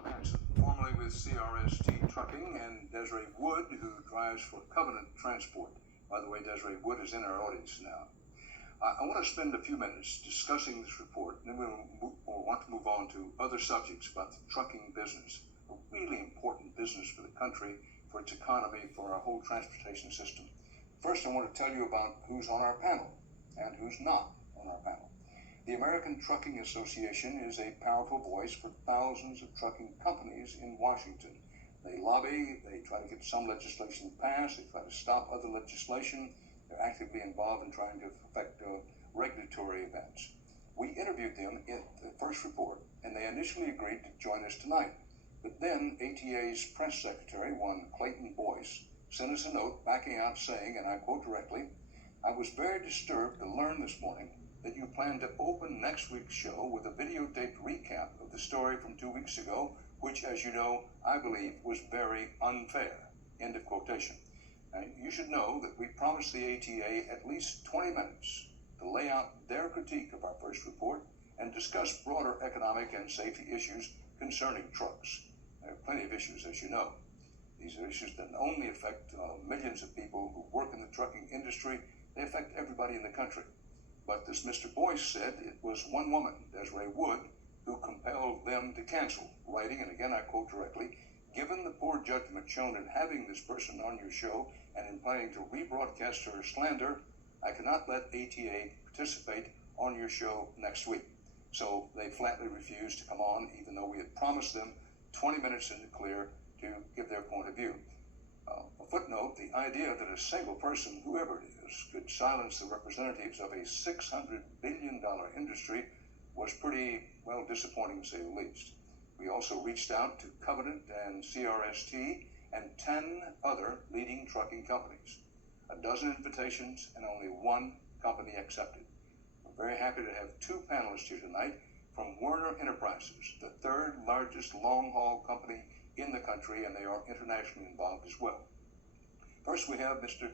Formerly with CRST Trucking, and Desiree Wood, who drives for Covenant Transport. By the way, Desiree Wood is in our audience now. I want to spend a few minutes discussing this report, and then we'll want to move on to other subjects about the trucking business, a really important business for the country, for its economy, for our whole transportation system. First, I want to tell you about who's on our panel and who's not on our panel. The American Trucking Association is a powerful voice for thousands of trucking companies in Washington. They lobby, they try to get some legislation passed, they try to stop other legislation. They're actively involved in trying to affect regulatory events. We interviewed them in the first report, and they initially agreed to join us tonight. But then ATA's press secretary, one Clayton Boyce, sent us a note backing out saying, and I quote directly, "I was very disturbed to learn this morning that you plan to open next week's show with a videotaped recap of the story from 2 weeks ago, which, as you know, I believe was very unfair." End of quotation. Now, you should know that we promised the ATA at least 20 minutes to lay out their critique of our first report and discuss broader economic and safety issues concerning trucks. There are plenty of issues, as you know. These are issues that not only affect millions of people who work in the trucking industry, they affect everybody in the country. But as Mr. Boyce said, it was one woman, Desiree Wood, who compelled them to cancel, writing, and again I quote directly, "Given the poor judgment shown in having this person on your show and in planning to rebroadcast her slander, I cannot let ATA participate on your show next week." So they flatly refused to come on, even though we had promised them 20 minutes in the clear to give their point of view. A footnote, the idea that a single person, whoever it is, could silence the representatives of a $600 billion industry was pretty, well, disappointing to say the least. We also reached out to Covenant and CRST and 10 other leading trucking companies. A dozen invitations and only one company accepted. We're very happy to have two panelists here tonight from Werner Enterprises, the third largest long-haul company in the country, and they are internationally involved as well. First, we have Mr.